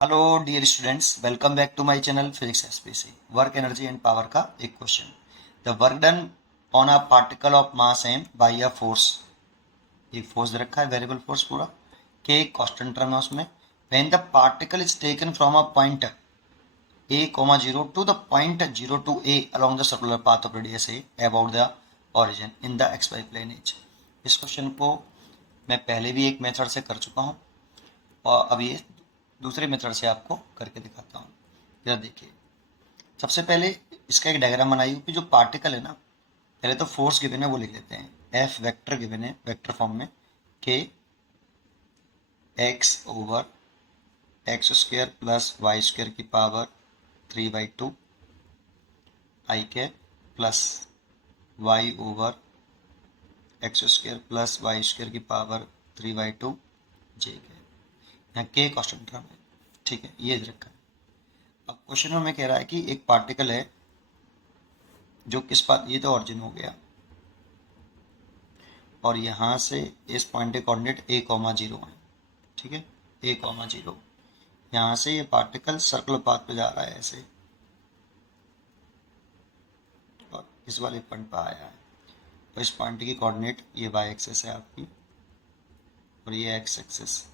Hello dear students, welcome back to my channel physics SPC. Work energy and power का एक question. The work done on a particle of mass M by a force. एक force दे रखा है, variable force पूरा, के constant term है उसमें। When the particle is taken from a point a, 0 to the point 0 to a along the circular path of radius a about the origin in the xy plane h। इस question को मैं पहले भी एक method से कर चुका हूँ और अब ये दूसरे मेथड से आपको करके दिखाता हूँ। जरा देखिए, सबसे पहले इसका एक डायग्राम बनाइए कि जो पार्टिकल है ना, पहले तो फोर्स गिवन है वो लिख लेते हैं। एफ वेक्टर गिवन है वेक्टर फॉर्म में, K x over x square plus y square की पावर 3/2 आई के plus y over x square plus y square की पावर 3/2 जे के। यहाँ के कांस्टेंट टर्म है, ठीक है, ये रखा है। अब क्वेश्चन में कह रहा है कि एक पार्टिकल है जो किस पाथ, ये तो ऑरिजिन हो गया, और यहाँ से इस पॉइंट के कोऑर्डिनेट a,0 है, ठीक है, a,0। यहाँ से ये पार्टिकल सर्कुलर पाथ पे जा रहा है ऐसे, और इस वाले पॉइंट पे आया है। तो इस पॉइंट की कोऑर्डिनेट ये y एक्सिस है आपकी, और ये x एक्सिस,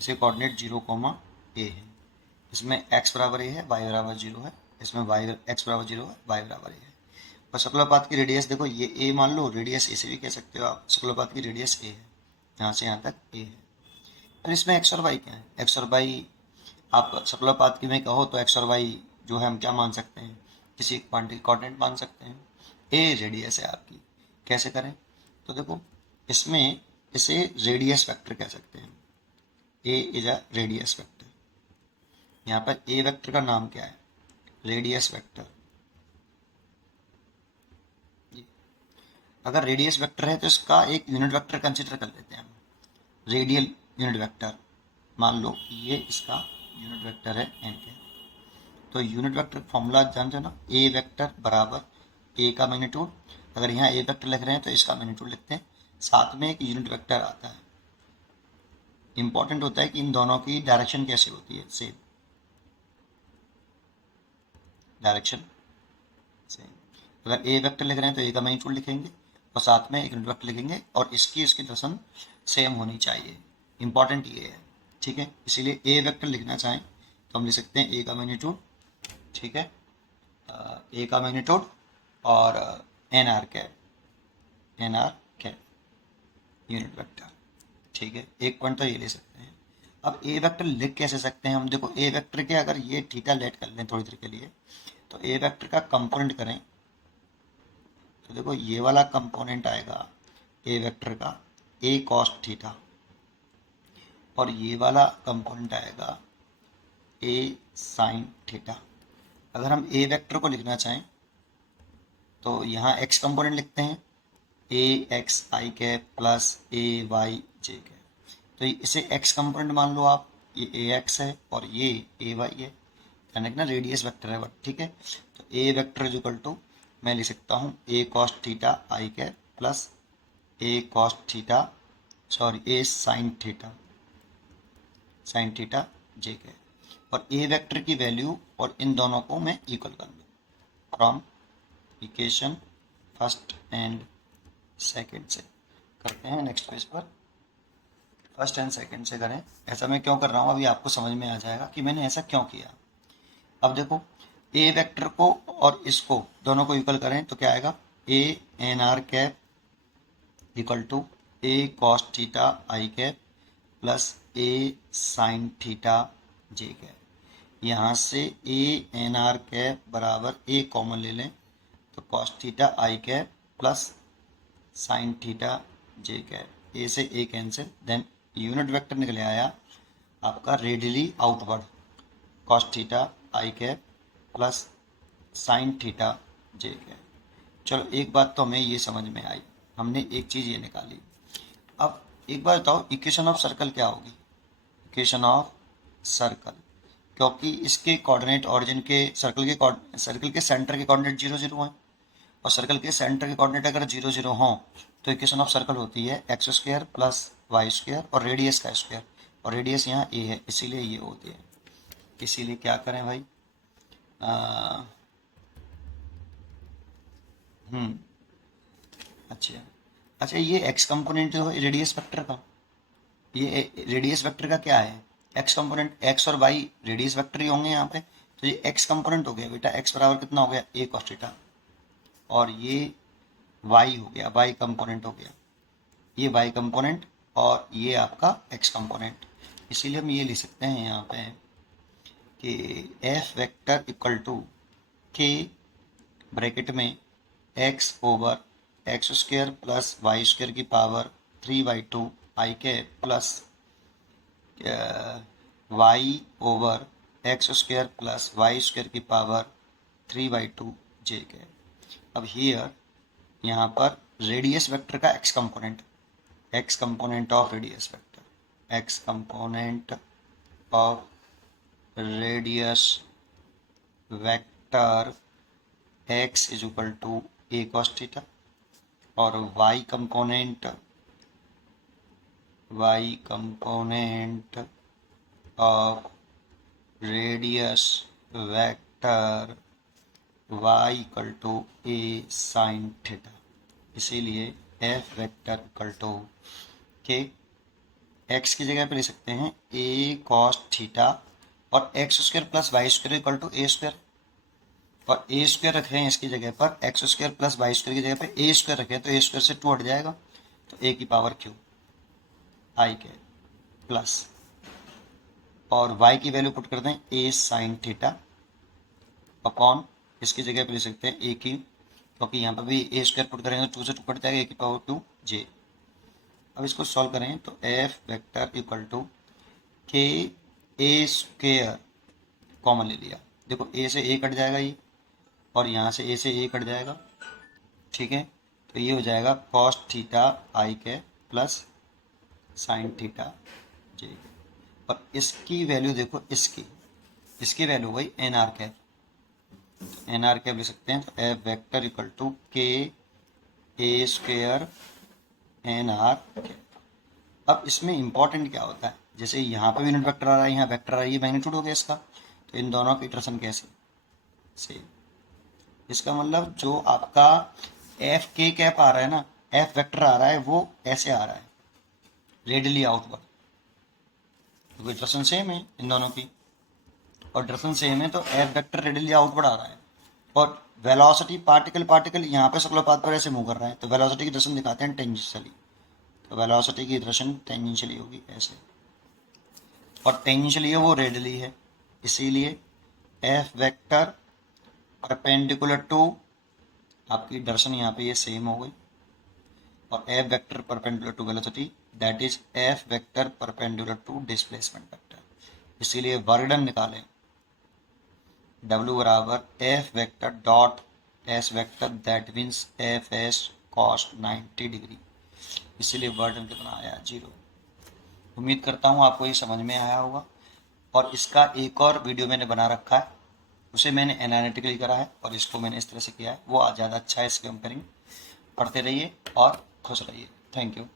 इसे कोऑर्डिनेट 0,a है। इसमें x बराबर a है, y बराबर 0 है, इसमें x बराबर 0 है, y बराबर a है। और सर्कुलर पाथ की रेडियस देखो, ये a मान लो, रेडियस a से भी कह सकते हो आप। सर्कुलर पाथ की रेडियस a है, यहाँ से यहाँ तक a है। और इसमें x और y क्या है? x और y आप सर्कुलर पाथ की में कहो तो x और y जो है हम क्या मान सकते हैं, किसी एक पॉइंट की कोऑर्डिनेट मान सकते हैं। a रेडियस है आपकी, कैसे करें? तो देखो, इसमें इसे रेडियस वेक्टर कह सकते हैं। a is a radius vector. यहाँ पर a वेक्टर का नाम क्या है? Radius vector. अगर रेडियस वेक्टर है तो इसका एक यूनिट वेक्टर कंसिडर कर लेते हैं हम, रेडियल यूनिट वेक्टर। मान लो ये इसका यूनिट वेक्टर है एन के। तो यूनिट वेक्टर फॉर्मूला जानते हो ना, ए वेक्टर बराबर ए का मैग्नीट्यूड। अगर यहाँ ए वेक्टर लिख रहे हैं तो इसका मैग्नीट्यूड लिखते हैं, साथ में एक यूनिट वेक्टर आता है। इंपॉर्टेंट होता है कि इन दोनों की डायरेक्शन कैसे होती है, सेम डायरेक्शन सेम। अगर ए वेक्टर लिख रहे हैं तो ए का मैग्नीट्यूड लिखेंगे और साथ में एक यूनिट वेक्टर लिखेंगे, और इसकी डायरेक्शन सेम होनी चाहिए। इंपॉर्टेंट ये है, ठीक है। इसीलिए ए वेक्टर लिखना चाहें तो हम लिख सकते हैं ए का मैग्नीट्यूड, ठीक है, ए का मैग्नीट्यूड और N R cap unit vector, ठीक है। एक पॉइंट तो ये ले सकते हैं। अब ए वेक्टर लिख कैसे सकते हैं हम? देखो, ए वेक्टर के अगर ये थीटा लेट कर लें थोड़ी देर के लिए, तो ए वेक्टर का कंपोनेंट करें तो देखो ये वाला कंपोनेंट आएगा ए वेक्टर का ए कॉस थीटा, और ये वाला कंपोनेंट आएगा ए साइन थीटा। अगर हम ए वेक्टर को लिखना चाहें तो यहाँ एक्स कंपोनेंट लिखते हैं, ए एक्स आई कैप प्लस ए वाई जे कैप। तो इसे एक्स कंपोनेंट मान लो आप, ये ए एक्स है और ये ए वाई है, यानी कि ना रेडियस वेक्टर है, ठीक है। तो ए वेक्टर इज इक्वल टू, मैं लिख सकता हूँ ए cos theta I cap plus A cos theta, sorry A sine theta J cap. और ए वेक्टर की वैल्यू और इन दोनों को मैं इक्वल कर लूँ from equation first and second से। करते हैं नेक्स्ट पेज पर, फर्स्ट एंड सेकंड से करें। ऐसा मैं क्यों कर रहा हूँ अभी आपको समझ में आ जाएगा कि मैंने ऐसा क्यों किया। अब देखो, ए वेक्टर को और इसको दोनों को इक्वल करें तो क्या आएगा, A N R cap equal to A cos theta I cap plus A sine theta J cap. यहाँ से ए एन आर कैप बराबर ए कॉमन ले लें तो cos theta I cap plus sign theta J cap, ए से ए कैंसिल, देन यूनिट वेक्टर निकले आया आपका radially outward cos theta I cap plus sign theta J cap. चलो एक बात तो हमें ये समझ में आई, हमने एक चीज़ ये निकाली। अब एक बार बताओ, इक्वेशन ऑफ सर्कल क्या होगी? इक्वेशन ऑफ सर्कल, क्योंकि इसके कोऑर्डिनेट ऑरिजिन के सर्कल के सेंटर के कोऑर्डिनेट 0,0 हैं, और सर्कल के सेंटर के कोऑर्डिनेट अगर 0,0 हों तो इक्वेशन ऑफ सर्कल होती है x square plus y square और रेडियस का स्क्वायर, और रेडियस यहाँ ए है, इसीलिए ये होती है। इसीलिए क्या करें भाई, अच्छा अच्छा, ये एक्स कंपोनेंट जो है रेडियस वेक्टर का, ये रेडियस वेक्टर का क्या है, एक्स कंपोनेंट, एक्स और वाई रेडियस वेक्टर ही होंगे यहाँ पे। तो ये एक्स कंपोनेंट हो गया बेटा, एक्स बराबर कितना हो गया, ए कॉस थीटा, और ये वाई हो गया, वाई कंपोनेंट हो गया, ये वाई कंपोनेंट, और ये आपका एक्स कंपोनेंट। इसीलिए हम ये लिख सकते हैं यहाँ पे कि एफ वेक्टर इक्वल टू के ब्रैकेट में x over x square plus y square की पावर 3/2 आई के plus y over x square plus y square की पावर 3/2 जे के। अब हियर यहाँ पर रेडियस वेक्टर का x component, x component of radius vector, x component of radius vector x is equal to A cos theta, और y component of radius vector y equal to A sine theta. इसीलिए F vector equal to K x की जगह पे ले सकते हैं A cos theta, और x square plus y square equal to A square, और ए स्क्वायर रख रहे हैं इसकी जगह पर, x square plus y square की जगह पर ए स्क्वायर रखे हैं, तो ए स्क्वायर से 2 हट जाएगा, तो ए की पावर क्यू आई के प्लस, और y की वैल्यू पुट करते हैं ए साइन थीटा अपॉन, इसकी जगह पे ले सकते हैं ए क्यू, क्योंकि यहाँ पर भी ए स्क्वायर पुट करेंगे तो 2 से 2 कट जाएगा, ए की पावर 2 जे। अब इसको सॉल्व करें तो F vector equal to K A square common ले लिया, देखो ए से ए कट जाएगा ये, और यहाँ से ए कट जाएगा, ठीक है, तो ये हो जाएगा कॉस थीटा आई के प्लस साइन थीटा जे के। और इसकी वैल्यू देखो, इसकी वैल्यू वही N R cap, N R cap ले सकते हैं, तो F vector equal to K A square N R cap. अब इसमें इंपॉर्टेंट क्या होता है, जैसे यहाँ पे भी यूनिट वेक्टर आ रहा है, यहाँ वेक्टर आ रहा है, ये मैग्नीट्यूड हो गया इसका, तो इन दोनों की इटरेशन कैसे, सेम। इसका मतलब जो आपका एफ के कैप आ रहा है ना, एफ वेक्टर आ रहा है, वो ऐसे आ रहा है रेडियली आउटवर्ड, क्योंकि इटरेशन सेम है इन दोनों की, और डायरेक्शन सेम है, तो एफ वेक्टर रेडियली आउटवर्ड आ रहा है, और वेलोसिटी पार्टिकल यहाँ पे सर्कुलर पाथ पर ऐसे मूव कर रहा है, तो वेलोसिटी की डायरेक्शन दिखाते हैं टेंजेंशियली, तो वेलोसिटी की डायरेक्शन टेंजेंशियली होगी ऐसे, और टेंजेंशियली है वो रेडियली है, इसीलिए एफ वेक्टर परपेंडिकुलर टू, आपकी डायरेक्शन यहाँ पे ये सेम हो गई, और F vector perpendicular to velocity, that is F vector perpendicular to displacement vector. इसीलिए वर्क डन निकालें, W बराबर F vector dot S vector, that means F S cos 90 degree. इसीलिए वर्क डन कितना आया, 0। उम्मीद करता हूँ आपको ये समझ में आया होगा, और इसका एक और वीडियो मैंने बना रखा है, उसे मैंने एनालिटिकली करा है, और इसको मैंने इस तरह से किया है, वो ज़्यादा अच्छा है इसके कंपेयरिंग। पढ़ते रहिए और खुश रहिए। Thank you.